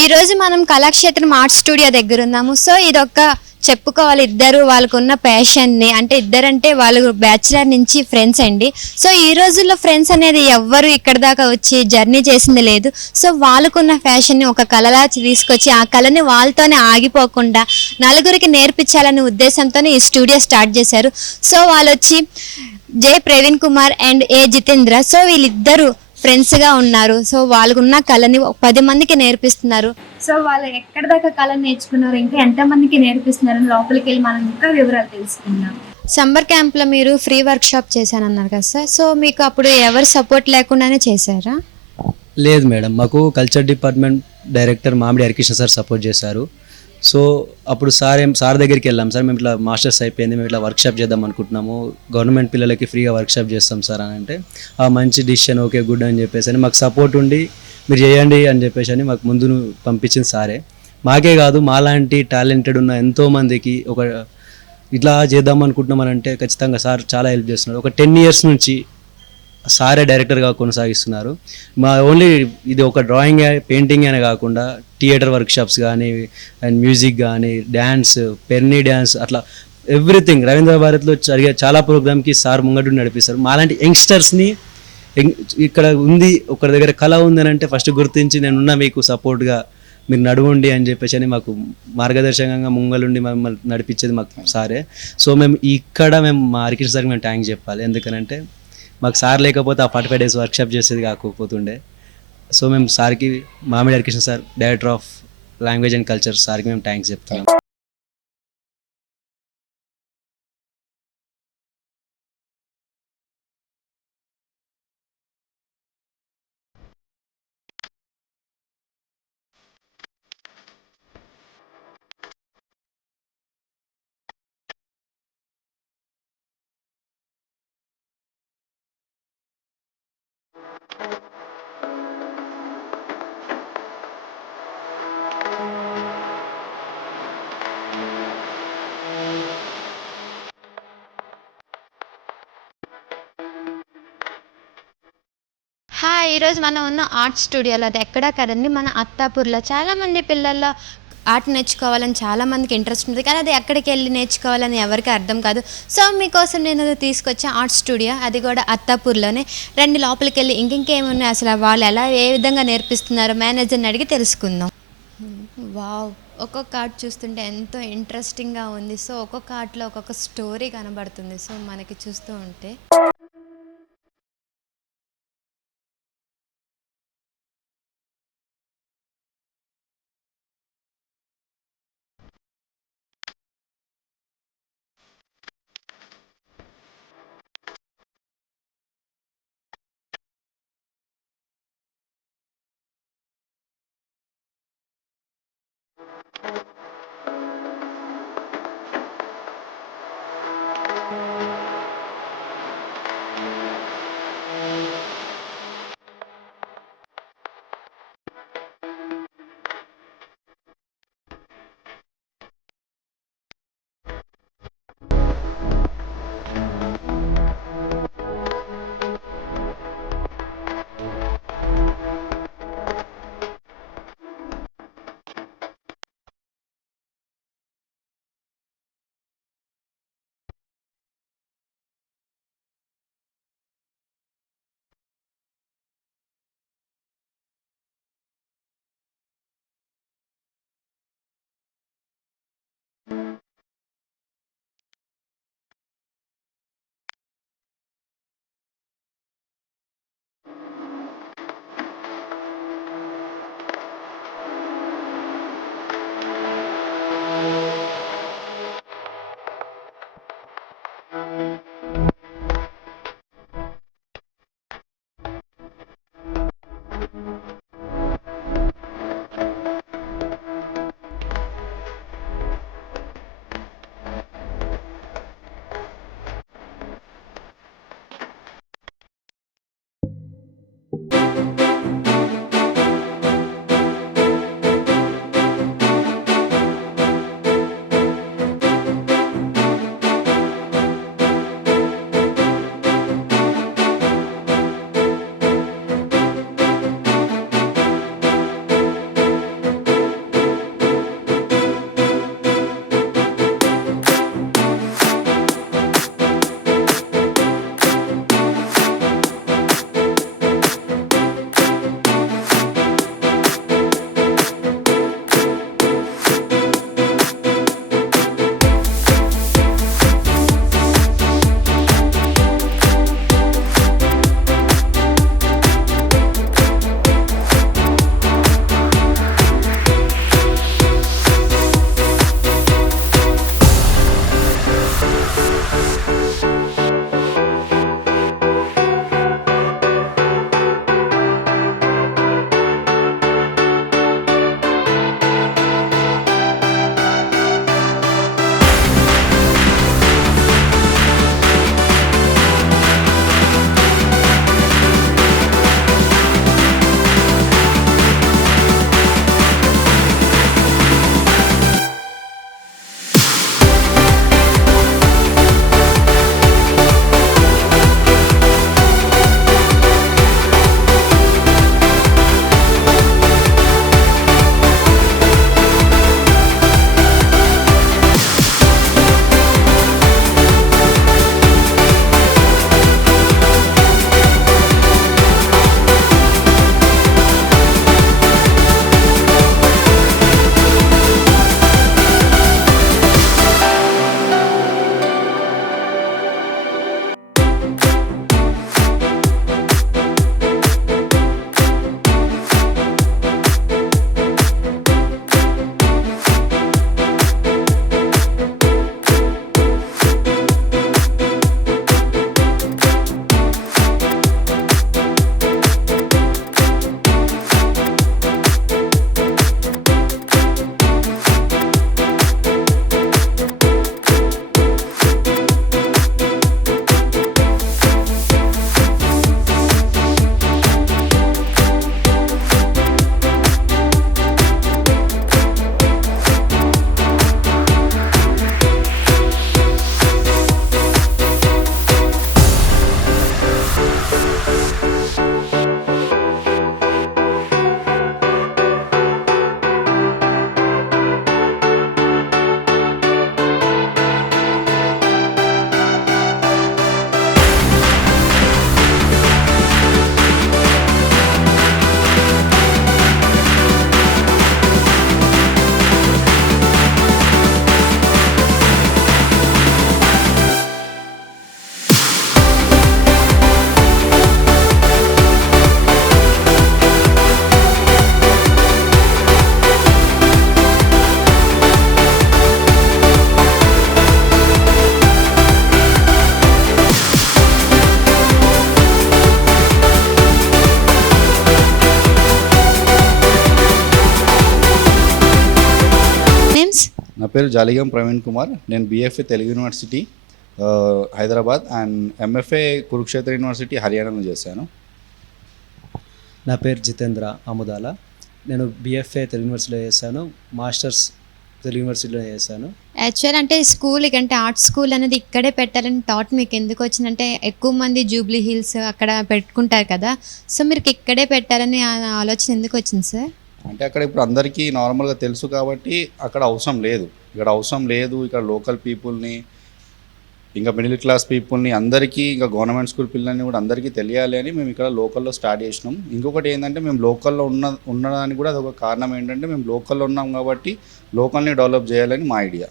ఈరోజు మనం Kalakshetram art studio దగ్గర ఉన్నాము. సో ఇదొక చెప్పుకోవాలి, ఇద్దరు వాళ్ళకున్న ప్యాషన్ని, అంటే ఇద్దరంటే వాళ్ళు బ్యాచిలర్ నుంచి ఫ్రెండ్స్ అండి. సో ఈ రోజుల్లో ఫ్రెండ్స్ అనేది ఎవ్వరు ఇక్కడ దాకా వచ్చి జర్నీ చేసింది లేదు. సో వాళ్ళకున్న ఫ్యాషన్ని ఒక కళలా తీసుకొచ్చి ఆ కళని వాళ్ళతోనే ఆగిపోకుండా నలుగురికి నేర్పించాలనే ఉద్దేశంతోనే ఈ స్టూడియో స్టార్ట్ చేశారు. సో వాళ్ళు వచ్చి J Praveen Kumar and A Jitendra. So వీళ్ళిద్దరు ఫ్రెండ్స్గా ఉన్నారు. సో వాళ్ళకున్న కళని 10 మందికి నేర్పిస్తున్నారు. సో వాళ్ళు ఎక్కడి దాకా కళను నేర్చుకున్నారు, ఇంకా ఎంతమందికి నేర్పిస్తున్నారు, లోపలికి వెళ్ళి మనం ఇంకా వివరాలు తెలుసుకుందాం. సమ్మర్ క్యాంప్లో మీరు ఫ్రీ వర్క్ షాప్ చేశానన్నారు కదా సార్. సో మీకు అప్పుడు ఎవరు సపోర్ట్ లేకుండానే చేశారా? లేదు మేడం, మాకు కల్చర్ డిపార్ట్మెంట్ డైరెక్టర్ మామిడి హరికృష్ణ సార్ సపోర్ట్ చేశారు. సో అప్పుడు సార్ దగ్గరికి వెళ్ళాం. సార్ మేము ఇట్లా మాస్టర్స్ అయిపోయింది, మేము ఇట్లా వర్క్షాప్ చేద్దాం అనుకుంటున్నాము, గవర్నమెంట్ పిల్లలకి ఫ్రీగా వర్క్షాప్ చేస్తాం సార్ అని అంటే, ఆ మంచి డిసిషన్, ఓకే గుడ్ అని చెప్పేసి అని మాకు సపోర్ట్ ఉండి మీరు చేయండి అని చెప్పేసి అని మాకు ముందు పంపించింది సారే. మాకే కాదు, మాలాంటి టాలెంటెడ్ ఉన్న ఎంతోమందికి ఒక ఇట్లా చేద్దాం అనుకుంటున్నామని అంటే ఖచ్చితంగా సార్ చాలా హెల్ప్ చేస్తున్నారు. ఒక 10 years నుంచి సారే డైరెక్టర్గా కొనసాగిస్తున్నారు. మా ఓన్లీ ఇది ఒక డ్రాయింగ్ పెయింటింగ్ అనే కాకుండా థియేటర్ వర్క్షాప్స్ కానీ అండ్ మ్యూజిక్ కానీ డ్యాన్స్, పెన్నీ డ్యాన్స్, అట్లా ఎవ్రీథింగ్ రవీంద్ర భారత్లో జరిగే చాలా ప్రోగ్రామ్కి సార్ ముంగడు నడిపిస్తారు. మాలాంటి యంగ్స్టర్స్ని ఇక్కడ ఉంది, ఒకరి దగ్గర కళ ఉంది అని అంటే ఫస్ట్ గుర్తించి నేనున్నా మీకు సపోర్ట్గా, మీరు నడవండి అని చెప్పేసి అని మాకు మార్గదర్శకంగా ముంగలుండి మమ్మల్ని నడిపించేది మాకు సారే. సో మేము మా హరికృష్ణ సార్కి మేము థ్యాంక్స్ చెప్పాలి. ఎందుకనంటే మాకు సార్ లేకపోతే ఆ 45 days వర్క్షాప్ చేసేది కాకపోతుండే. సో మేము సార్కి, మామిడి Harikrishna sir director of language and culture సార్కి మేము థ్యాంక్స్ చెప్తున్నాం. ఈరోజు మనం ఉన్న ఆర్ట్ స్టూడియోలో, అది ఎక్కడా కదండి, మన అత్తాపూర్లో. చాలామంది పిల్లల్లో ఆర్ట్ నేర్చుకోవాలని చాలామందికి ఇంట్రెస్ట్ ఉంటుంది, కానీ అది ఎక్కడికి వెళ్ళి నేర్చుకోవాలని ఎవరికి అర్థం కాదు. సో మీకోసం నేను తీసుకొచ్చే ఆర్ట్ స్టూడియో, అది కూడా అత్తాపూర్లోనే. రండి లోపలికి వెళ్ళి ఇంకేమున్నాయి, అసలు వాళ్ళు ఏ విధంగా నేర్పిస్తున్నారో మేనేజర్ని అడిగి తెలుసుకుందాం. వావ్, ఒక్కొక్క ఆర్ట్ చూస్తుంటే ఎంతో ఇంట్రెస్టింగ్గా ఉంది. సో ఒక్కొక్క ఆర్ట్లో ఒక్కొక్క స్టోరీ కనబడుతుంది. సో మనకి చూస్తూ ఉంటే పేరు జాలిగం ప్రవీణ్ కుమార్. నేను BFA Telugu university Hyderabad and MFA Kurukshetra university హర్యానాలో చేశాను. నా పేరు జితేంద్ర ఆముదాల. నేను బిఎఫ్ఏ తెలుగు యూనివర్సిటీలో చేశాను, మాస్టర్స్ తెలుగు యూనివర్సిటీలో చేశాను. యాక్చువల్ అంటే స్కూల్ అంటే ఆర్ట్ స్కూల్ అనేది ఇక్కడే పెట్టాలని థాట్ మీకు ఎందుకు వచ్చిందంటే ఎక్కువ మంది జూబ్లీ హిల్స్ అక్కడ పెట్టుకుంటారు కదా, సో మీరు ఇక్కడే పెట్టాలని ఆలోచన ఎందుకు వచ్చింది సార్? అంటే అక్కడ ఇప్పుడు అందరికీ నార్మల్గా తెలుసు కాబట్టి అక్కడ అవసరం లేదు, ఇక్కడ లోకల్ పీపుల్ని ఇంకా మిడిల్ క్లాస్ పీపుల్ని అందరికీ ఇంకా గవర్నమెంట్ స్కూల్ పిల్లల్ని కూడా అందరికీ తెలియాలి అని మేము ఇక్కడ లోకల్లో స్టార్ట్ చేసినాం. ఇంకొకటి ఏంటంటే మేము లోకల్లో ఉండడానికి కూడా అదొక కారణం ఏంటంటే మేము లోకల్లో ఉన్నాం కాబట్టి లోకల్ని డెవలప్ చేయాలని మా ఐడియా.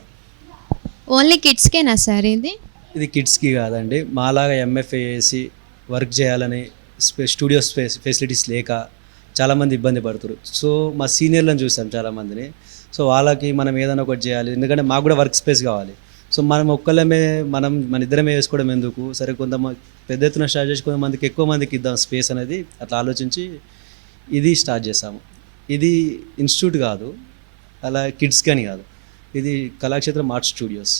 ఓన్లీ కిడ్స్కేనా సార్ ఇది? ఇది కిడ్స్కి కాదండి, మాలాగా ఎంఎఫ్ఏ చేసి వర్క్ చేయాలని స్టూడియో ఫెసిలిటీస్ లేక చాలామంది ఇబ్బంది పడుతారు. సో మా సీనియర్లను చూసాం చాలామందిని. సో వాళ్ళకి మనం ఏదైనా ఒకటి చేయాలి, ఎందుకంటే మాకు కూడా వర్క్ స్పేస్ కావాలి. సో మనం ఒక్కళ్ళమే మన ఇద్దరమే వేసుకోవడం ఎందుకు, సరే కొంతమంది పెద్ద ఎత్తున స్టార్ట్ చేసి కొంతమందికి ఎక్కువ మందికి ఇద్దాం స్పేస్ అనేది అట్లా ఆలోచించి ఇది స్టార్ట్ చేసాము. ఇది ఇన్స్టిట్యూట్ కాదు, అలా కిడ్స్ కానీ కాదు, ఇది కళాక్షేత్రం ఆర్ట్ స్టూడియోస్.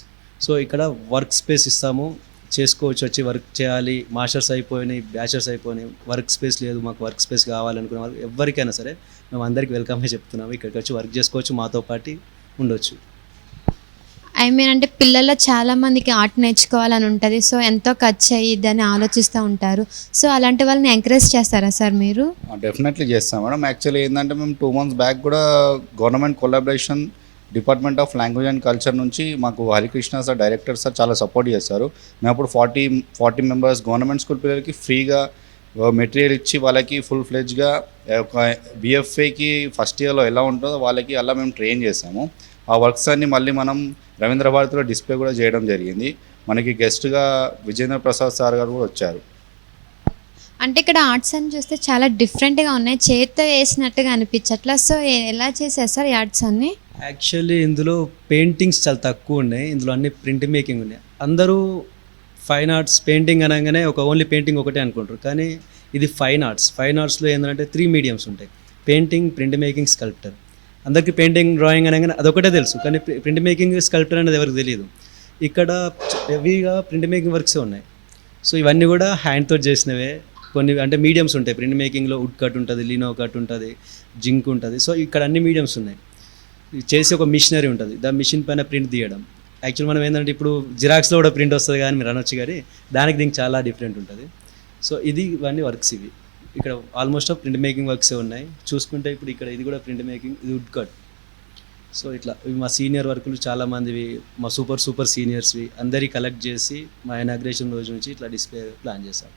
సో ఇక్కడ వర్క్ స్పేస్ ఇస్తాము, చేసుకోవచ్చు, వచ్చి వర్క్ చేయాలి. మాస్టర్స్ అయిపోయినాయి, బ్యాచలర్స్ అయిపోయినాయి, వర్క్ స్పేస్ లేదు, మాకు వర్క్ స్పేస్ కావాలనుకునే వాళ్ళు ఎవరికైనా సరే మేము అందరికీ వెల్కమే చెప్తున్నాము. ఇక్కడికి వచ్చి వర్క్ చేసుకోవచ్చు, మాతో పాటు ఉండొచ్చు. ఐ మీన్ అంటే పిల్లల్లో చాలా మందికి ఆర్ట్ నేర్చుకోవాలని ఉంటుంది, సో ఎంతో ఖర్చు అయ్యిద్దని ఆలోచిస్తూ ఉంటారు. సో అలాంటి వాళ్ళని ఎంకరేజ్ చేస్తారా సార్ మీరు? డెఫినెట్లీ చేస్తాం మేడం. యాక్చువల్లీ ఏంటంటే మేము 2 months బ్యాక్ కూడా government collaboration department of language and culture నుంచి మాకు హరికృష్ణ సార్ డైరెక్టర్ సార్ చాలా సపోర్ట్ చేస్తారు. మేము అప్పుడు 40 మెంబర్స్ గవర్నమెంట్ స్కూల్ పిల్లలకి ఫ్రీగా మెటీరియల్ ఇచ్చి వాళ్ళకి ఫుల్ ఫ్లెడ్జ్గా ఒక బిఎఫ్ఏకి ఫస్ట్ ఇయర్లో ఎలా ఉంటుందో వాళ్ళకి అలా మేము ట్రైన్ చేసాము. ఆ వర్క్స్ అన్ని మళ్ళీ మనం రవీంద్ర భారతిలో డిస్ప్లే కూడా చేయడం జరిగింది. మనకి గెస్ట్గా విజేంద్ర ప్రసాద్ సార్ గారు కూడా వచ్చారు. అంటే ఇక్కడ ఆర్ట్స్ అని చూస్తే చాలా డిఫరెంట్గా ఉన్నాయి, చేత్తో వేసినట్టుగా అనిపించట్లా. సో ఎలా చేశారు సార్ ఈ ఆర్ట్స్ అన్ని? యాక్చువల్లీ ఇందులో పెయింటింగ్స్ చాలా తక్కువ ఉన్నాయి, ఇందులో అన్ని ప్రింట్ మేకింగ్ ఉన్నాయి. అందరూ ఫైన్ ఆర్ట్స్ పెయింటింగ్ అనగానే ఒక ఓన్లీ పెయింటింగ్ ఒకటే అనుకుంటారు, కానీ ఇది ఫైన్ ఆర్ట్స్లో ఏంటంటే 3 మీడియమ్స్ ఉంటాయి: పెయింటింగ్, ప్రింట్ మేకింగ్, స్కల్ప్టర్. అందరికీ పెయింటింగ్, డ్రాయింగ్ అనగానే అదొకటే తెలుసు, కానీ ప్రింట్ మేకింగ్, స్కల్ప్టర్ అనేది ఎవరికి తెలియదు. ఇక్కడ హెవీగా ప్రింట్ మేకింగ్ వర్క్సే ఉన్నాయి. సో ఇవన్నీ కూడా హ్యాండ్తో చేసినవే. కొన్ని అంటే మీడియమ్స్ ఉంటాయి ప్రింట్ మేకింగ్లో, వుడ్ కట్ ఉంటుంది, లీనో కట్ ఉంటుంది, జింక్ ఉంటుంది. సో ఇక్కడ అన్ని మీడియమ్స్ ఉన్నాయి. చేసి ఒక మిషనరీ ఉంటుంది, దాని మిషన్ పైన ప్రింట్ తీయడం. యాక్చువల్ మనం ఏంటంటే ఇప్పుడు జిరాక్స్లో కూడా ప్రింట్ వస్తుంది కానీ మీరు అనొచ్చు, కానీ దీనికి చాలా డిఫరెంట్ ఉంటుంది. సో ఇవన్నీ వర్క్స్ ఇవి. ఇక్కడ ఆల్మోస్ట్ ప్రింట్ మేకింగ్ వర్క్సే ఉన్నాయి. చూసుకుంటే ఇప్పుడు ఇక్కడ ఇది కూడా ప్రింట్ మేకింగ్, ఇది వుడ్ కట్. సో ఇట్లా ఇవి మా సీనియర్ వర్కులు చాలామందివి, మా సూపర్ సీనియర్స్వి అందరికీ కలెక్ట్ చేసి మా ఇనాగ్రేషన్ రోజు నుంచి ఇట్లా డిస్ప్లే ప్లాన్ చేశాం.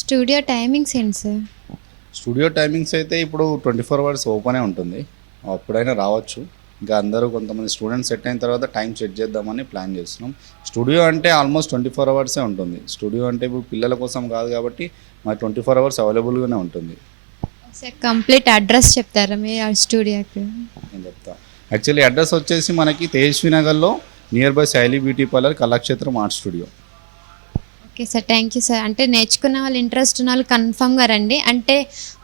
స్టూడియో టైమింగ్స్ ఏంటి సార్? స్టూడియో టైమింగ్స్ అయితే ఇప్పుడు 24 hours ఓపెనే ఉంటుంది, అప్పుడైనా రావచ్చు. ఇంకా అందరూ కొంతమంది స్టూడెంట్స్ సెట్ అయిన తర్వాత టైం సెట్ చేద్దామని ప్లాన్ చేస్తున్నాం. స్టూడియో అంటే ఆల్మోస్ట్ 24 hours ఉంటుంది. స్టూడియో అంటే ఇప్పుడు పిల్లల కోసం కాదు కాబట్టి మాకు 24 hours అవైలబుల్గానే ఉంటుంది. సార్ కంప్లీట్ అడ్రస్ చెప్తారా మీ స్టూడియోకి? నేను చెప్తాను. యాక్చువల్లీ అడ్రస్ వచ్చేసి మనకి తేజస్వి నగర్లో near by Shaili beauty parlour, Kalakshetram art studio. Okay sir, thank you sir. అంటే నేర్చుకున్న వాళ్ళు, ఇంట్రెస్ట్ ఉన్న వాళ్ళు కన్ఫామ్గా రండి. అంటే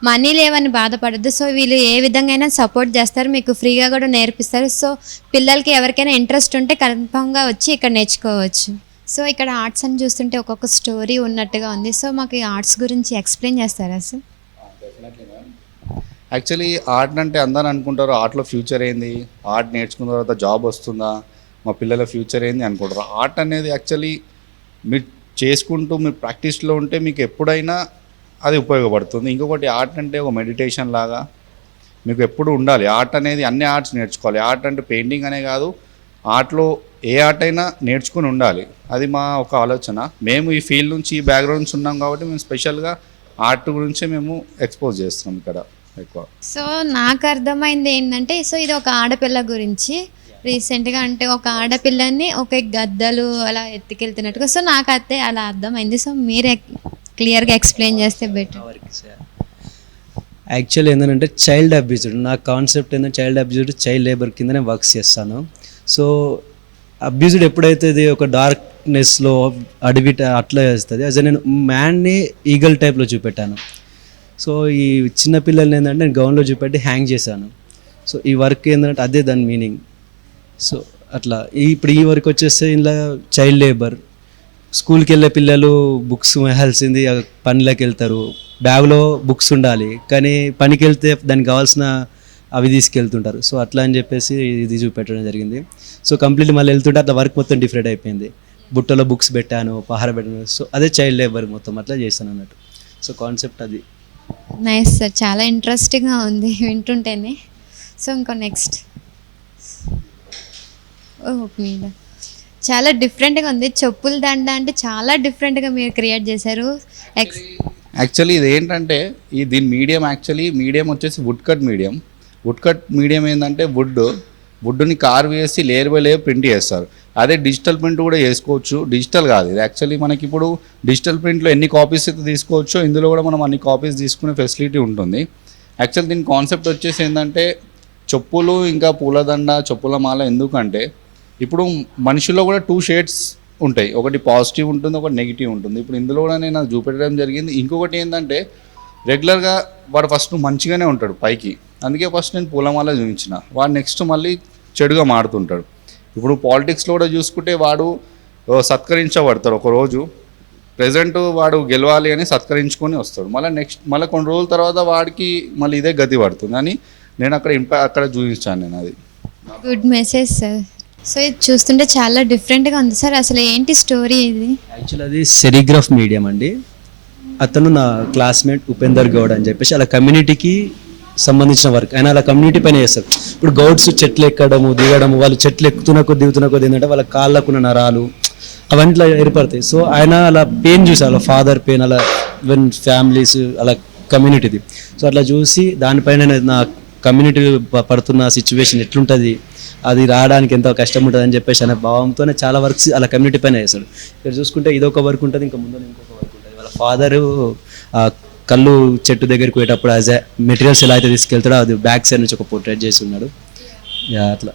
మనీ లేవని బాధపడద్దు. సో వీళ్ళు ఏ విధంగా అయినా సపోర్ట్ చేస్తారు, మీకు ఫ్రీగా కూడా నేర్పిస్తారు. సో పిల్లలకి ఎవరికైనా ఇంట్రెస్ట్ ఉంటే కన్ఫామ్గా వచ్చి ఇక్కడ నేర్చుకోవచ్చు. సో ఇక్కడ ఆర్ట్స్ అని చూస్తుంటే ఒక్కొక్క స్టోరీ ఉన్నట్టుగా ఉంది. సో మాకు ఈ ఆర్ట్స్ గురించి ఎక్స్ప్లెయిన్ చేస్తారా సార్? యాక్చువల్లీ ఆర్ట్ అంటే అందరూ అనుకుంటారు ఆర్ట్లో ఫ్యూచర్ ఏంది, ఆర్ట్ నేర్చుకున్న తర్వాత జాబ్ వస్తుందా, మా పిల్లల ఫ్యూచర్ ఏంది అనుకుంటారు. ఆర్ట్ అనేది యాక్చువల్లీ మీరు చేసుకుంటూ మీరు ప్రాక్టీస్లో ఉంటే మీకు ఎప్పుడైనా అది ఉపయోగపడుతుంది. ఇంకొకటి ఆర్ట్ అంటే ఒక మెడిటేషన్ లాగా మీకు ఎప్పుడు ఉండాలి. ఆర్ట్ అనేది అన్ని ఆర్ట్స్ నేర్చుకోవాలి. ఆర్ట్ అంటే పెయింటింగ్ అనే కాదు, ఆర్ట్లో ఏ ఆర్ట్ అయినా నేర్చుకుని ఉండాలి. అది మా ఒక ఆలోచన. మేము ఈ ఫీల్డ్ నుంచి, ఈ బ్యాక్గ్రౌండ్ నుంచి ఉన్నాం కాబట్టి మేము స్పెషల్గా ఆర్ట్ గురించే మేము ఎక్స్పోజ్ చేస్తున్నాం ఇక్కడ ఎక్కువ. సో నాకు అర్థమైంది ఏంటంటే, సో ఇది ఒక ఆడపిల్ల గురించి రీసెంట్గా, అంటే ఒక ఆడపిల్లని ఒక గద్దలు అలా ఎత్తుకెళ్తున్నట్టుగా. సో నాకు అయితే అలా అర్థమైంది. సో మీరే క్లియర్గా ఎక్స్ప్లెయిన్ చేస్తే బెటర్. యాక్చువల్లీ ఏంటంటే చైల్డ్ అబ్యూజ్డ్, నా కాన్సెప్ట్ ఏంటంటే చైల్డ్ అబ్యూజ్డ్, చైల్డ్ లేబర్ కింద నేను వర్క్స్ చేస్తాను. సో అబ్యూజ్డ్ ఎప్పుడైతే ఇది ఒక డార్క్నెస్లో అడవి అట్లా చేస్తుంది, అదే నేను మ్యాన్ని ఈగల్ టైప్లో చూపెట్టాను. సో ఈ చిన్నపిల్లల్ని ఏంటంటే నేను గౌన్లో చూపెట్టి హ్యాంగ్ చేశాను. సో ఈ వర్క్ ఏంటంటే అదే దాని మీనింగ్. సో అట్లా ఇప్పుడు ఈ వరకు వచ్చేస్తే ఇలా చైల్డ్ లేబర్, స్కూల్కి వెళ్ళే పిల్లలు బుక్స్ మోయాల్సింది పనిలోకి వెళ్తారు, బ్యాగ్లో బుక్స్ ఉండాలి, కానీ పనికి వెళ్తే దానికి కావాల్సిన అవి తీసుకెళ్తుంటారు. సో అట్లా అని చెప్పేసి ఇది చూపెట్టడం జరిగింది. సో కంప్లీట్లీ మళ్ళీ వెళ్తుంటే అట్లా వర్క్ మొత్తం డిఫరెంట్ అయిపోయింది. బుట్టలో బుక్స్ పెట్టాను, పహార పెట్టాను, సో అదే చైల్డ్ లేబర్ మొత్తం అట్లా చేశాను అన్నట్టు. సో కాన్సెప్ట్ అది. నైస్ సార్, చాలా ఇంట్రెస్టింగ్గా ఉంది వింటుంటేనే. సో ఇంకో నెక్స్ట్ మీద చాలా డిఫరెంట్గా ఉంది. చెప్పుల దండ అంటే చాలా డిఫరెంట్గా మీరు క్రియేట్ చేశారు. యాక్చువల్లీ ఇది ఏంటంటే దీని మీడియం మీడియం వచ్చేసి వుడ్ కట్ మీడియం ఏంటంటే వుడ్ని కార్వ్ చేసి లేయర్ బై లేయర్ ప్రింట్ చేస్తారు. అదే డిజిటల్ ప్రింట్ కూడా చేసుకోవచ్చు. డిజిటల్ కాదు ఇది యాక్చువల్లీ. మనకి ఇప్పుడు డిజిటల్ ప్రింట్లో ఎన్ని కాపీస్ అయితే తీసుకోవచ్చో ఇందులో కూడా మనం అన్ని కాపీస్ తీసుకునే ఫెసిలిటీ ఉంటుంది. యాక్చువల్ దీని కాన్సెప్ట్ వచ్చేసి ఏంటంటే చెప్పులు ఇంకా పూలదండ, చెప్పుల మాల ఎందుకంటే ఇప్పుడు మనిషిలో కూడా 2 షేడ్స్ ఉంటాయి. ఒకటి పాజిటివ్ ఉంటుంది, ఒకటి నెగిటివ్ ఉంటుంది. ఇప్పుడు ఇందులో కూడా నేను అది చూపెట్టడం జరిగింది. ఇంకొకటి ఏంటంటే రెగ్యులర్గా వాడు ఫస్ట్ మంచిగానే ఉంటాడు పైకి, అందుకే ఫస్ట్ నేను పూలమాల చూపించిన. వాడు నెక్స్ట్ మళ్ళీ చెడుగా మారుతుంటాడు. ఇప్పుడు పాలిటిక్స్లో కూడా చూసుకుంటే వాడు సత్కరించబడతాడు. ఒకరోజు ప్రజెంట్ వాడు గెలవాలి అని సత్కరించుకొని వస్తాడు, మళ్ళీ కొన్ని రోజుల తర్వాత వాడికి మళ్ళీ ఇదే గతి పడుతుంది అని నేను అక్కడ చూపించాను నేను అది. Good message sir. సో ఇది చూస్తుంటే చాలా డిఫరెంట్గా ఉంది సార్. అసలు ఏంటి స్టోరీ ఇది? యాక్చువల్ అది సెరిగ్రాఫ్ మీడియం అండి. అతను నా క్లాస్మేట్ ఉపేందర్ గౌడ్ అని చెప్పేసి అలా కమ్యూనిటీకి సంబంధించిన వర్క్ ఆయన అలా కమ్యూనిటీ పైన చేస్తారు. ఇప్పుడు గౌడ్స్ చెట్లు ఎక్కడము దిగడము, వాళ్ళు చెట్లు దిగుతున్న కొద్ది ఏంటంటే వాళ్ళ కాళ్ళకున్న నరాలు అవన్నీ ఏర్పడతాయి. సో ఆయన అలా పెయిన్ చూసి అలా ఫాదర్ పెయిన్ అలా ఈవెన్ ఫ్యామిలీస్ అలా కమ్యూనిటీది. సో అట్లా చూసి దానిపైన నా కమ్యూనిటీ పడుతున్న సిచ్యువేషన్ ఎట్లుంటుంది, అది రావడానికి ఎంతో కష్టం ఉంటుంది అని చెప్పేసి అనే భావంతోనే చాలా వర్క్స్ అలా కమ్యూనిటీ పైన చేస్తాడు. ఇక్కడ చూసుకుంటే ఇదొక వర్క్ ఉంటుంది, ఇంకా ముందు ఇంకొక వర్క్ ఉంటుంది. వాళ్ళ ఫాదరు కళ్ళు చెట్టు దగ్గరికి పోయేటప్పుడు యాజ్ ఎ మెటీరియల్స్ ఎలా అయితే తీసుకెళ్తాడో అది బ్యాక్ సైడ్ నుంచి ఒక పోర్ట్రేట్ చేసి ఉన్నాడు. అట్లా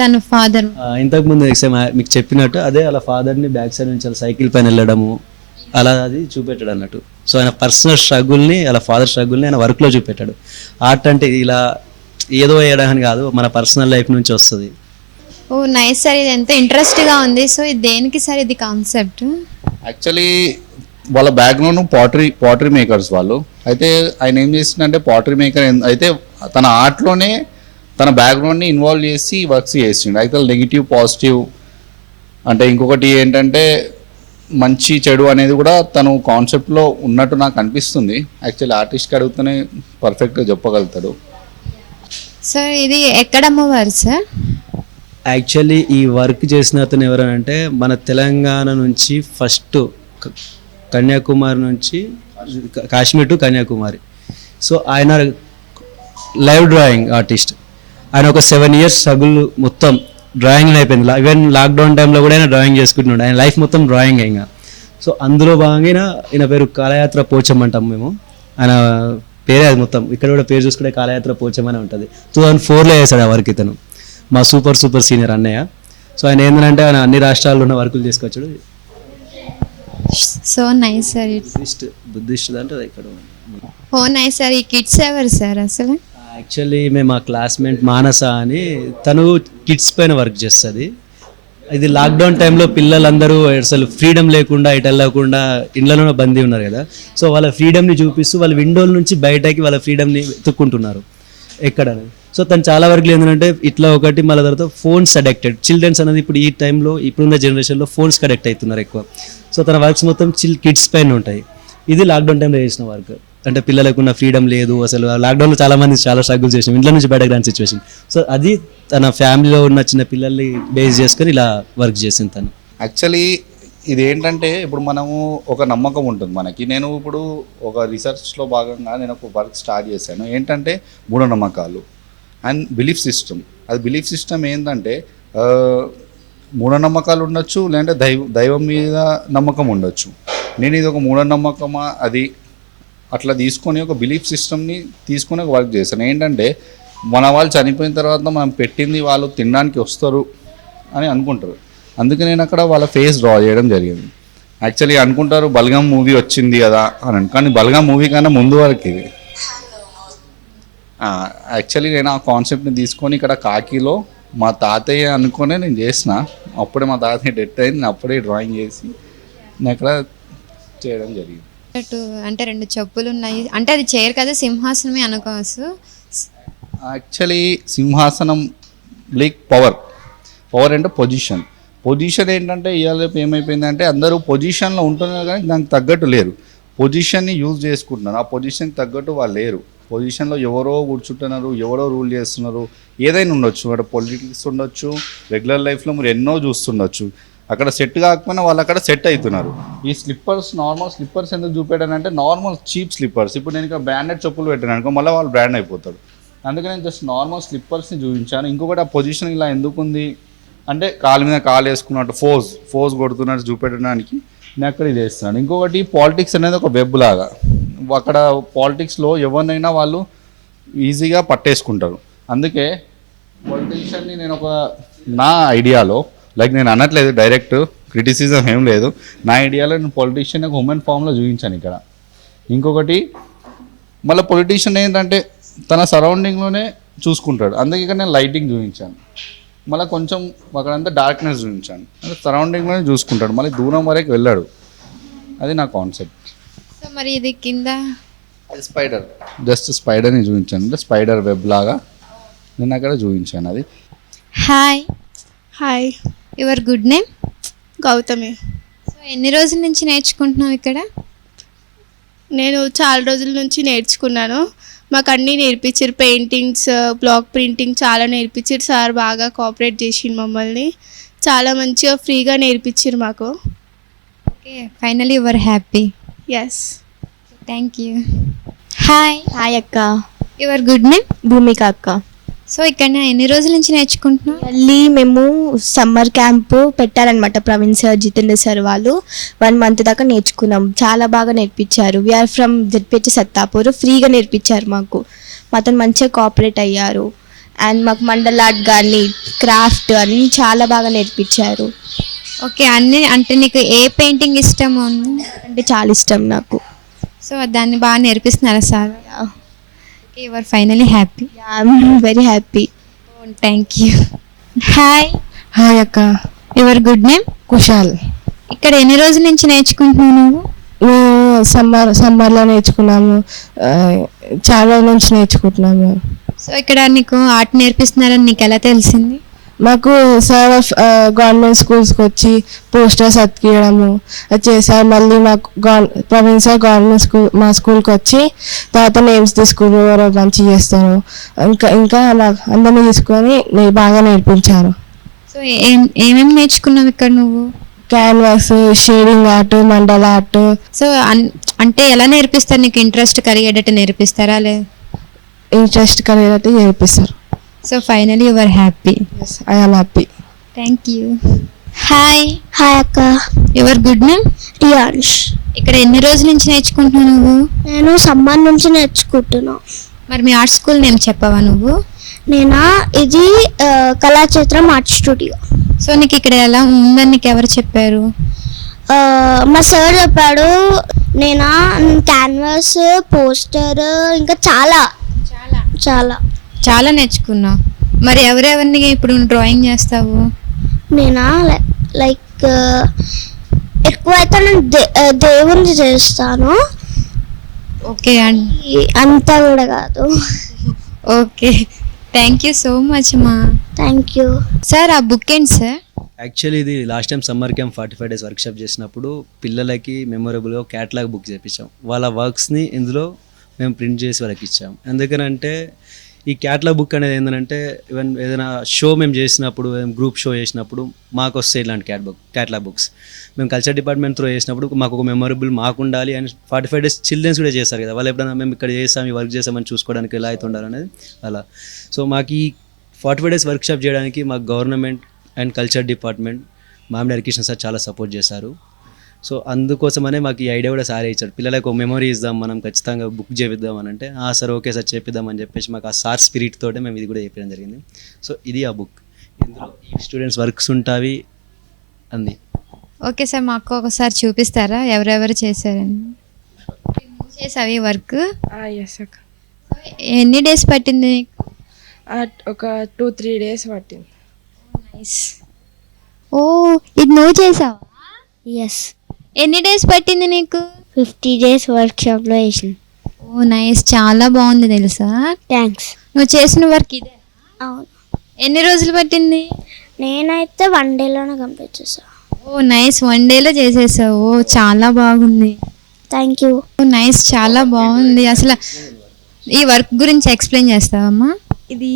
తన ఫాదర్ ఇంతకుముందు మీకు చెప్పినట్టు అదే అలా ఫాదర్ని బ్యాక్ సైడ్ నుంచి అలా సైకిల్ పైన వెళ్ళడము అలా అది చూపెట్టాడు అన్నట్టు. సో ఆయన పర్సనల్ స్ట్రగుల్ని అలా ఫాదర్ స్ట్రగుల్ని ఆయన వర్క్లో చూపెట్టాడు. ఆర్ట్ అంటే ఇలా ఏదో వేయడానికి కాదు, మన పర్సనల్ లైఫ్ నుంచి వస్తుంది. ఓ నైస్ సార్, ఇది ఎంత ఇంట్రెస్ట్గా ఉంది. సో ఇది దేనికి సార్ ఇది కాన్సెప్ట్? యాక్చువల్లీ వాళ్ళ బ్యాక్గ్రౌండ్ పాటరీ మేకర్స్ వాళ్ళు. అయితే ఆయన ఏం చేసిందంటే పాటరీ మేకర్ అయితే తన ఆర్ట్లోనే తన బ్యాక్గ్రౌండ్ని ఇన్వాల్వ్ చేసి వర్క్స్ చేసిండు. అయితే నెగిటివ్ పాజిటివ్ అంటే ఇంకొకటి ఏంటంటే మంచి చెడు అనేది కూడా తను కాన్సెప్ట్లో ఉన్నట్టు నాకు అనిపిస్తుంది. యాక్చువల్లీ ఆర్టిస్ట్కి అడిగితేనే పర్ఫెక్ట్గా చెప్పగలుగుతాడు. సార్ ఇది ఎక్కడ అమ్మవారు సార్? యాక్చువల్లీ ఈ వర్క్ చేసిన అతను ఎవరంటే మన తెలంగాణ నుంచి ఫస్ట్ కన్యాకుమారి నుంచి కాశ్మీర్ టు కన్యాకుమారి. సో ఆయన లైవ్ డ్రాయింగ్ ఆర్టిస్ట్. ఆయన ఒక 7 years స్ట్రగుల్ మొత్తం డ్రాయింగ్ అయిపోయింది. ఈవెన్ లాక్డౌన్ టైంలో కూడా ఆయన డ్రాయింగ్ చేసుకుంటున్నాడు. ఆయన లైఫ్ మొత్తం డ్రాయింగ్ ఇంకా. సో అందులో భాగంగా ఈయన పేరు కాలయాత్ర పోచం అంటాం మేము. ఆయన పేరే అది మొత్తం. ఇక్కడ కూడా పేరు చూసుకుంటే కాలయాత్ర పోచం అని ఉంటుంది. 2004లో వేసాడు ఆ వర్క్ ఇతను, మా సూపర్ సీనియర్ అన్నయ్య. సో ఆయన ఏంటంటే ఆయన అన్ని రాష్ట్రాల్లో ఉన్న వర్కులు తీసుకొచ్చాడు. So nice sir. బుద్ధిస్ట్ అంటే ఇక్కడ. ఓ నైస్ సార్. ఈ కిడ్స్ ఎవరు సార్ అసలు? యాక్చువల్లీ మేము మా క్లాస్మేట్ మానస అని, తను కిడ్స్ పైన వర్క్ చేస్తుంది. ఇది లాక్డౌన్ టైంలో పిల్లలందరూ అసలు ఫ్రీడమ్ లేకుండా ఇటు వెళ్ళకుండా ఇండ్లలోనే బందీ ఉన్నారు కదా. సో వాళ్ళ ఫ్రీడమ్ని చూపిస్తూ వాళ్ళ విండోల నుంచి బయటకి వాళ్ళ ఫ్రీడమ్ని వెతుక్కుంటున్నారు ఎక్కడ. సో తను చాలా వరకు ఏంటంటే ఇట్లా ఒకటి మళ్ళీ తర్వాత ఫోన్స్ అడిక్టెడ్ చిల్డ్రన్స్ అనేది ఇప్పుడు ఈ టైంలో ఇప్పుడున్న జనరేషన్లో ఫోన్స్కి అడిక్ట్ అవుతున్నారు ఎక్కువ. సో తన వర్క్స్ మొత్తం కిడ్స్ పైన ఉంటాయి. ఇది లాక్డౌన్ టైంలో చేసిన వర్క్. అంటే పిల్లలకు ఉన్న ఫ్రీడమ్ లేదు అసలు. లాక్డౌన్లో చాలా మంది చాలా స్ట్రగుల్ చేసాం, ఇంట్లో నుంచి బయటకు రాని సిచ్యువేషన్. సో అది తన ఫ్యామిలీలో ఉన్న చిన్న పిల్లల్ని బేస్ చేసుకొని ఇలా వర్క్ చేసింది తను. యాక్చువల్లీ ఇది ఏంటంటే ఇప్పుడు మనము ఒక నమ్మకం ఉంటుంది మనకి. నేను ఇప్పుడు ఒక రీసెర్చ్లో భాగంగా నేను ఒక వర్క్ స్టార్ట్ చేశాను. ఏంటంటే మూఢనమ్మకాలు అండ్ బిలీఫ్ సిస్టమ్. అది బిలీఫ్ సిస్టమ్ ఏంటంటే మూఢనమ్మకాలు ఉండొచ్చు, లేదంటే దైవం మీద నమ్మకం ఉండొచ్చు. నేను ఇది ఒక మూఢనమ్మకమా అది అట్లా తీసుకొని ఒక బిలీఫ్ సిస్టమ్ని తీసుకొని ఒక వర్క్ చేశాను. ఏంటంటే మన వాళ్ళు చనిపోయిన తర్వాత మనం పెట్టింది వాళ్ళు తినడానికి వస్తారు అని అనుకుంటారు. అందుకే నేను అక్కడ వాళ్ళ ఫేస్ డ్రా చేయడం జరిగింది. యాక్చువల్లీ అనుకుంటారు బల్గం మూవీ వచ్చింది కదా అని, కానీ బల్గం మూవీ కన్నా ముందు వరకు ఇది. యాక్చువల్లీ నేను ఆ కాన్సెప్ట్ని తీసుకొని ఇక్కడ కాకిలో మా తాతయ్య అనుకునే నేను చేసిన. అప్పుడే మా తాతయ్య డెత్ అయింది, నేను అప్పుడే డ్రాయింగ్ చేసి నేను అక్కడ చేయడం జరిగింది. అంటే రెండు చెప్పులు ఉన్నాయి అంటే అది చైర్ కదా, సింహాసనమే అనుకోవచ్చు. యాక్చువల్లీ సింహాసనం లైక్ పవర్ అంటే పొజిషన్ ఏంటంటే ఇవాళ రేపు ఏమైపోయిందంటే అందరూ పొజిషన్లో ఉంటున్నారు కానీ దానికి తగ్గట్టు లేరు. పొజిషన్ని యూజ్ చేసుకుంటున్నారు, ఆ పొజిషన్కి తగ్గట్టు వాళ్ళు లేరు. పొజిషన్లో ఎవరో కూర్చుంటున్నారు, ఎవరో రూల్ చేస్తున్నారు. ఏదైనా ఉండొచ్చు, అక్కడ పొలిటిక్స్ ఉండొచ్చు, రెగ్యులర్ లైఫ్లో మీరు ఎన్నో చూస్తుండొచ్చు. అక్కడ సెట్ కాకపోయినా వాళ్ళు అక్కడ సెట్ అవుతున్నారు. ఈ స్లిప్పర్స్, నార్మల్ స్లిప్పర్స్ ఎందుకు చూపెట్టానంటే నార్మల్ చీప్ స్లిప్పర్స్. ఇప్పుడు నేను ఇక్కడ బ్రాండెడ్ చెప్పులు పెట్టాను అనుకో, మళ్ళీ వాళ్ళు బ్రాండ్ అయిపోతాడు. అందుకని నేను జస్ట్ నార్మల్ స్లిప్పర్స్ని చూపించాను. ఇంకొకటి ఆ పొజిషన్ ఇలా ఎందుకు ఉంది అంటే కాలు మీద కాలు వేసుకున్నట్టు ఫోజ్ కొడుతున్నట్టు చూపెట్టడానికి నేను అక్కడ ఇది వేస్తున్నాను. ఇంకొకటి పాలిటిక్స్ అనేది ఒక వెబ్ లాగా. అక్కడ పాలిటిక్స్లో ఎవరినైనా వాళ్ళు ఈజీగా పట్టేసుకుంటారు. అందుకే పొలిటీషియన్ని నేను నా ఐడియాలో, లైక్ నేను అనట్లేదు, డైరెక్ట్ క్రిటిసిజం ఏం లేదు, నా ఐడియాలో నేను పొలిటీషియన్ ఒక ఉమెన్ ఫామ్లో చూపించాను ఇక్కడ. ఇంకొకటి మళ్ళీ పొలిటీషియన్ ఏంటంటే తన సరౌండింగ్లోనే చూసుకుంటాడు. అందుకే ఇక్కడ నేను లైటింగ్ చూపించాను. మళ్ళీ కొంచెం అక్కడంతా డార్క్నెస్ చూపించాను. అంటే సరౌండింగ్లోనే చూసుకుంటాడు, మళ్ళీ దూరం వరకు వెళ్ళాడు. అది నా కాన్సెప్ట్. సో మరి ఇది కింద స్పైడర్, జస్ట్ స్పైడర్ని చూపించాను, అంటే స్పైడర్ వెబ్ లాగా నేను అక్కడ చూపించాను. అది hi, hi, your good name? Gautami. So ఎన్ని రోజుల నుంచి నేర్చుకుంటున్నావు ఇక్కడ? నేను చాలా రోజుల నుంచి నేర్చుకున్నాను. మాకు అన్నీ నేర్పించారు, పెయింటింగ్స్, బ్లాక్ ప్రింటింగ్ చాలా నేర్పించారు. సార్ బాగా కోఆపరేట్ చేసిండు మమ్మల్ని, చాలా మంచిగా ఫ్రీగా నేర్పించారు మాకు. Okay, finally your happy. Yes. Thank you. Hi, hi అక్క, యువర్ గుడ్ నేమ్? భూమిక అక్క. సో ఇక్కడ ఎన్ని రోజుల నుంచి నేర్చుకుంటున్నావు? మళ్ళీ మేము సమ్మర్ క్యాంప్ పెట్టారనమాట ప్రవీణ్ సార్, జితేంద్ర సార్ వాళ్ళు. 1 month దాకా నేర్చుకున్నాం, చాలా బాగా నేర్పించారు. వీఆర్ ఫ్రమ్ జెడ్పిహెచ్ సత్తాపూర్, ఫ్రీగా నేర్పించారు మాకు. మాతో మంచిగా కోఆపరేట్ అయ్యారు. అండ్ మాకు మండల్ ఆర్ట్ కానీ క్రాఫ్ట్ అన్నీ చాలా బాగా నేర్పించారు. ఓకే, అన్ని అంటే నీకు ఏ పెయింటింగ్ ఇష్టము? అంటే చాలా ఇష్టం నాకు. సో దాన్ని బాగా నేర్పిస్తున్నారా sir? Okay, your finally happy. I'm very happy. Thank you. Hi, hi అక్క, యువర్ గుడ్ నేమ్? కుశాల్. ఇక్కడ ఎన్ని రోజుల నుంచి నేర్చుకుంటున్నావు నువ్వు? మేము సమ్మర్లో నేర్చుకున్నాము, చాలా రోజుల నుంచి నేర్చుకుంటున్నాము. సో ఇక్కడ నీకు ఆర్ట్ నేర్పిస్తున్నారని నీకు ఎలా తెలిసింది? మాకు సార్ గవర్నమెంట్ స్కూల్స్కి వచ్చి పోస్టర్స్ అతికియడము అది చేశారు. మళ్ళీ మాకు ప్రవీణ్ సార్ గవర్నమెంట్ స్కూల్ మా స్కూల్కి వచ్చి తర్వాత నేమ్స్ తీసుకుని ఎవరో మంచి చేస్తారు, ఇంకా మాకు అందరినీ తీసుకొని బాగా నేర్పించారు. సో ఏమేమి నేర్చుకున్నావు ఇక్కడ నువ్వు? క్యాన్వాస్, షేడింగ్ ఆర్ట్, మండల ఆర్ట్. సో అంటే ఎలా నేర్పిస్తారు? నీకు ఇంట్రెస్ట్ కలిగేటట్టు నేర్పిస్తారా? లే ఇంట్రెస్ట్ కలిగేటట్టు నేర్పిస్తారు. So finally your happy. Yes, I'm happy. Thank you. Hi, hi అక్క, యువర్ గుడ్ నేమ్? రియాన్ష్. ఇక్కడ ఎన్ని రోజుల నుంచి నేర్చుకుంటున్నావు నువ్వు? నేను సమ్మర్ నుంచి నేర్చుకుంటున్నా. మరి మీ ఆర్ట్ స్కూల్ నేమ్ చెప్పవా నువ్వు? నేనా, ఇది కళాచిత్రం ఆర్ట్ స్టూడియో. సో నీకు ఇక్కడ ఎలా ఉందని నీకు ఎవరు చెప్పారు? మా సార్ చెప్పాడు. నేనా క్యాన్వాస్, పోస్టర్, ఇంకా చాలా చాలా చాలా చాలా నేర్చుకున్నావు. మరి ఎవరెవరిని ఇప్పుడు డ్రాయింగ్ చేస్తావు? నేనా లైక్ ఎక్కువైతే నేను దేవుణ్ణి చేస్తాను. ఓకే అంతా కూడా కాదు. Okay, thank you so much మా. Thank you sir. ఆ బుక్ ఏంటి సార్? యాక్చువల్లీ ఇది last time summer camp 45 days workshop చేసినప్పుడు పిల్లలకి మెమొరబుల్గా క్యాటలాగ్ బుక్ చేయించాం. వాళ్ళ వర్క్స్ని ఇందులో మేము ప్రింట్ చేసి వాళ్ళకి ఇచ్చాం. ఎందుకనంటే ఈ క్యాటలాగ్ బుక్ అనేది ఏంటంటే ఈవెన్ ఏదైనా షో మేము చేసినప్పుడు, గ్రూప్ షో చేసినప్పుడు మాకు వస్తాయి ఇలాంటి క్యాటలాగ్ బుక్స్. మేము కల్చర్ డిపార్ట్మెంట్ త్రూ చేసినప్పుడు మాకు ఒక మెమొరబుల్ మాకు ఉండాలి. అండ్ 45 days చిల్డ్రన్స్ కూడా చేస్తారు కదా, వాళ్ళు ఎప్పుడైనా మేము ఇక్కడ చేస్తాం, ఈ వర్క్ చేస్తామని చూసుకోవడానికి ఎలా అయితే ఉండాలనేది అలా. సో మాకు ఈ 45 days వర్క్షాప్ చేయడానికి మాకు గవర్నమెంట్ అండ్ కల్చర్ డిపార్ట్మెంట్ మామిడి హరికృష్ణ సార్ చాలా సపోర్ట్ చేశారు. సో అందుకోసమనే మాకు ఈ ఐడియా కూడా సారే ఇచ్చాడు. పిల్లలకు ఒక మెమొరీ ఇద్దాం, మనం ఖచ్చితంగా బుక్ చేపిద్దాం అని అంటే సార్ ఓకే సార్ చేపిద్దాం అని చెప్పేసి మాకు ఆ సార్ స్పిరిట్ తోటే మేము ఇది కూడా చెప్పడం జరిగింది. సో ఇది ఆ బుక్, ఇందులో ఈ స్టూడెంట్స్ వర్క్స్ ఉంటాయి అన్నీ. ఓకే సార్, మాకు ఒకసారి చూపిస్తారా ఎవరెవరు చేశారని? చేసావు ఈ వర్క్? ఎస్ అక్క. ఎన్ని డేస్ పట్టింది నీకు? ఒక 2-3 days పట్టింది. ఓ ఇది నువ్వు చేసావా? ఎస్ ఎన్ని డేస్ పట్టింది నీకు? 50 days వర్క్షాప్లో వేసిన. ఓ నైస్, చాలా బాగుంది తెలుసా. థ్యాంక్స్. నువ్వు చేసిన వర్క్ ఇదే. అవును, ఎన్ని రోజులు పట్టింది? నేనైతే 1 dayలోనే కంప్లీట్ చేసాను. ఓ నైస్, 1 dayలో చేసేసావు. ఓ చాలా బాగుంది. Thank you. ఓ నైస్, చాలా బాగుంది. అసలు ఈ వర్క్ గురించి ఎక్స్ప్లెయిన్ చేస్తావమ్మా? ఇది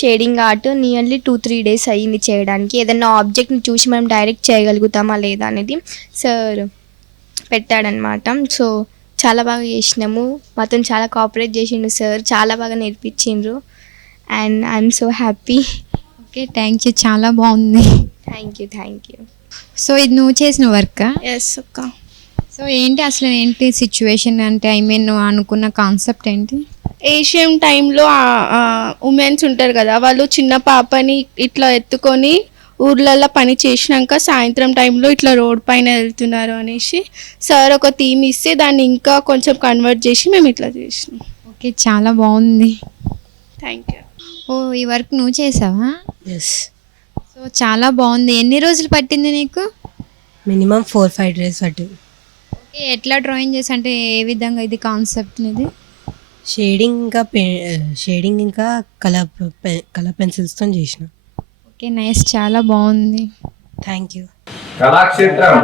షేడింగ్ ఆర్ట్ నియర్లీ 2-3 days అయ్యింది చేయడానికి. ఏదైనా ఆబ్జెక్ట్ని చూసి మనం డైరెక్ట్ చేయగలుగుతామా లేదా అనేది సార్ పెట్టాడనమాట. సో చాలా బాగా చేసినాము. మాతో చాలా కోఆపరేట్ చేసిండు సార్, చాలా బాగా నేర్పించిండ్రు. And I'm so happy. Okay, thank you, చాలా బాగుంది. Thank you. సో ఇది నువ్వు చేసిన వర్కా? ఎస్ అక్క. సో ఏంటి అసలు ఏంటి సిచ్యువేషన్, అంటే ఐ మీన్ నువ్వు అనుకున్న కాన్సెప్ట్ ఏంటి? ఏషియం టైంలో ఉమెన్స్ ఉంటారు కదా, వాళ్ళు చిన్న పాపని ఇట్లా ఎత్తుకొని ఊర్లలో పని చేసినాక సాయంత్రం టైంలో ఇట్లా రోడ్ పైన వెళ్తున్నారు అనేసి సార్ ఒక థీమ్ ఇస్తే దాన్ని ఇంకా కొంచెం కన్వర్ట్ చేసి మేము ఇట్లా చేసినాం. ఓకే, చాలా బాగుంది. Thank you. ఓ ఈ వర్క్ నువ్వు చేసావా? ఎస్, సో చాలా బాగుంది. ఎన్ని రోజులు పట్టింది నీకు? మినిమం 4-5 days పట్టింది. ఓకే, ఎట్లా డ్రాయింగ్ చేసి, అంటే ఏ విధంగా ఇది కాన్సెప్ట్ ఇది? షేడింగ్ ఇంకా కలర్ పెన్సిల్స్తో చేసిన. ఓకే నైస్, చాలా బాగుంది. Thank you. కళాక్షేత్రం